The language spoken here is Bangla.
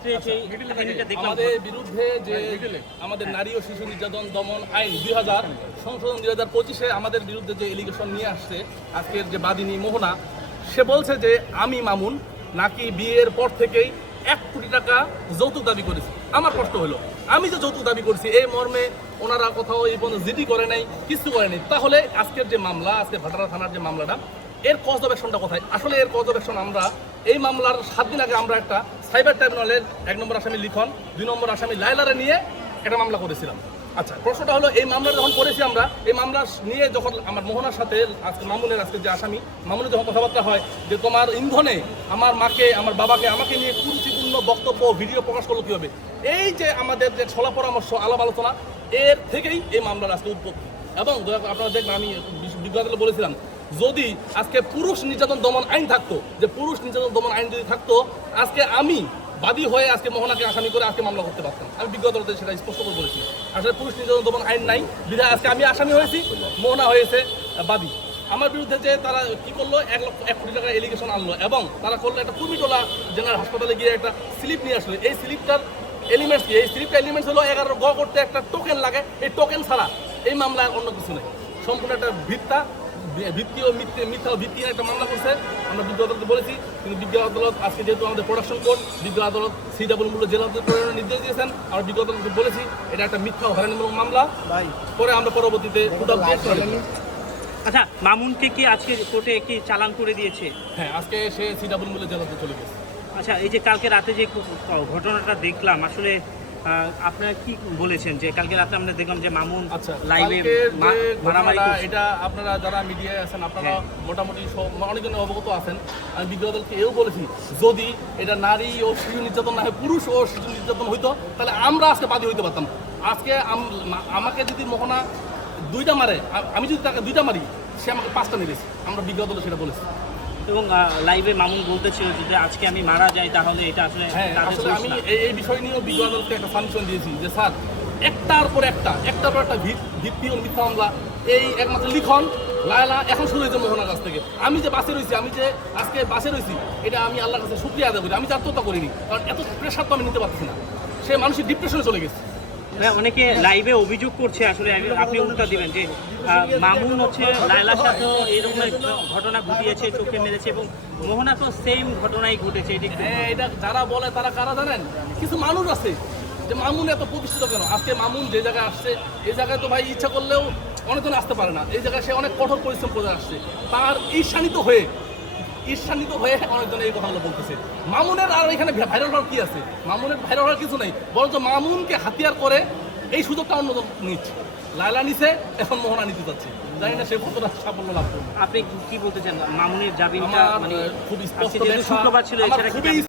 রাত্রে সেই কাহিনীটা দেখলাম। আমাদের বিরুদ্ধে যে আমাদের নারী ও শিশু নির্যাতন দমন আইন 2000 সংশোধন 2025-এ আমাদের বিরুদ্ধে যে এলিগেশন নিয়ে আসছে আজকের যে বাদিনী মোহনা, সে বলছে যে আমি মামুন নাকি বিয়ের পর থেকেই 1 কোটি টাকা যৌতুক দাবি করেছি। আমার কষ্ট হলো, আমি যে যৌতুক দাবি করছি এই মর্মে ওনারা কোথাও এই পর্যন্ত জিডি করে নাই, কিছু করে নাই। তাহলে আজকের যে মামলা, আজকে ভাটারা থানার যে মামলাটা, এর কজ অফ অ্যাকশনটা কোথায়? আসলে এর কজ অফ অ্যাকশন আমরা এই মামলার 7 দিন আগে আমরা একটা সাইবার ট্রাইব্যুনালের 1 নম্বর আসামি লিখন, 2 নম্বর আসামি লায়লারে নিয়ে একটা মামলা করেছিলাম। আচ্ছা, প্রশ্নটা হলো এই মামলা যখন করেছি আমরা, এই মামলা নিয়ে যখন আমার মোহনার সাথে আজকে মামুনের আজকে যে আসামি মামুনের যখন কথাবার্তা হয় যে তোমার ইন্ধনে আমার মাকে, আমার বাবাকে, আমাকে নিয়ে কুরুচিপূর্ণ বক্তব্য ভিডিও প্রকাশ করলো কীভাবে, এই যে আমাদের যে ছলা পরামর্শ আলাপ আলোচনা, এর থেকেই এই মামলার আজকে উৎপত্তি। এবং আপনারা দেখবেন, আমি বিজ্ঞাপনে বলেছিলাম যদি আজকে পুরুষ নির্যাতন দমন আইন থাকতো, যে পুরুষ নির্যাতন দমন আইন যদি থাকতো, আজকে আমি বাদী হয়ে আজকে মোহনাকে আসামি করে আজকে মামলা করতে পারতাম। আমি বিজ্ঞ আদালতে সেটা স্পষ্ট করে বলেছি। আসলে পুরুষ নির্যাতন দমন আইন নাই বিধায় আজকে আমি আসামি হয়েছি, মোহনা হয়েছে বাদী। আমার বিরুদ্ধে যে তারা কি করলো, 1 কোটি টাকা এলিগেশন আনলো এবং তারা করলো একটা কুর্মিটোলা জেনারেল হাসপাতালে গিয়ে একটা স্লিপ নিয়ে আসলো। এই স্লিপটার এলিমেন্টস কি? এই স্লিপটা এলিমেন্টস হলো 11 গ করতে একটা টোকেন লাগে। এই টোকেন ছাড়া এই মামলায় অন্য কিছু নেই, সম্পূর্ণ একটা ভিত্তি ও মিথ্যা ভিত্তি একটা মামলা করছে। আমরা বিজ্ঞ আদালতে বলেছি, কিন্তু বিজ্ঞ আদালত আজকে যেহেতু আমাদের প্রোডাকশন কোর্ট, বিজ্ঞ আদালত সিডাব্লিউ জেলা প্রয়োজনের নির্দেশ দিয়েছেন। আমরা বিজ্ঞ আদালতে বলেছি এটা একটা মিথ্যা ও হয়রানিমূলক মামলা। পরে আমরা পরবর্তীতে আচ্ছা, মামুনকে কি আজকে কোর্টে কি চালান করে দিয়েছে? হ্যাঁ, আজকে সে সিডাব্লিউ জেলাতে চলে গেছে। আচ্ছা, এই যে কালকে রাতে যে ঘটনাটা দেখলাম, আসলে আপনারা কি বলেছেন? যে কালকে রাতে আমরা দেখলাম যে মামুন লাইভে মারামারি, এটা আপনারা যারা মিডিয়ায় আছেন আপনারা মোটামুটি অনেকজন অবগত আছেন। আমি বিজ্ঞ আদালতকে এও বলেছি, যদি এটা নারী ও শিশু নির্যাতন না হয়, পুরুষ ও শিশু নির্যাতন হইতো, তাহলে আমরা আজকে বাদী হইতে পারতাম। আজকে আমাকে যদি মোহনা 2টা মারে, আমি যদি তাকে 2টা মারি, সে আমাকে 5টা মেরেছে। আমরা বিজ্ঞ আদালত সেটা বলেছি। এবং লাইভে মামুন বলতেছিল যদি আজকে আমি মারা যাই তাহলে এটা আসলে আমি এই বিষয় নিয়েও বিজ্ঞ আদালতকে একটা সাবমিশন দিয়েছি যে স্যার, একটার পর একটা ভিত্তি ও মিথ্যা মামলা, এই একমাত্র লিখন লায়লা এখন শুরু হয়েছে মোহনার কাছ থেকে। আমি যে বাসে রয়েছি, আমি যে আজকে বাসে রয়েছি, এটা আমি আল্লাহর কাছে শুকরিয়া আদায় করি। আমি আত্মহত্যা করিনি, কারণ এত প্রেশার তো আমি নিতে পারছি না। সে মানসিক ডিপ্রেশনে চলে গেছে। অনেকে লাইভে অভিযোগ করছে, আসলে আপনি উত্তর দিবেন, যে মামুন হচ্ছে লায়লার সাথেও এরকম ঘটনা ঘটিয়েছে, চোখে মেরেছে এবং মোহনা তো সেম ঘটনাই ঘটেছে। এটা যারা বলে তারা কারা জানেন? কিছু মানুষ আছে যে মামুন এত প্রতিষ্ঠিত কেন। আজকে মামুন যে জায়গায় আসছে, এই জায়গায় তো ভাই ইচ্ছা করলেও অনেকজন আসতে পারে না। এই জায়গায় সে অনেক কঠোর পরিশ্রম করে আসছে। তার ঈর্ষান্বিত হয়ে অনেকজন এই কথাগুলো বলতেছে। মামুনের আর এখানে ভাইরাল হওয়ার কি আছে? মামুনের ভাইরাল হওয়ার কিছু নেই, বরঞ্চ মামুনকে হাতিয়ার করে এই সুযোগটা অন্যজন নিচ্ছে। লায়লা নিছে, এখন মোহনা নিতে যাচ্ছে। জানি না সে কতটা সাফল্য লাভ করবে। আপনি কি বলতে চান? মামুনের জামিনটা মানে খুব স্পষ্ট, শুক্রবার ছিল, এছাড়া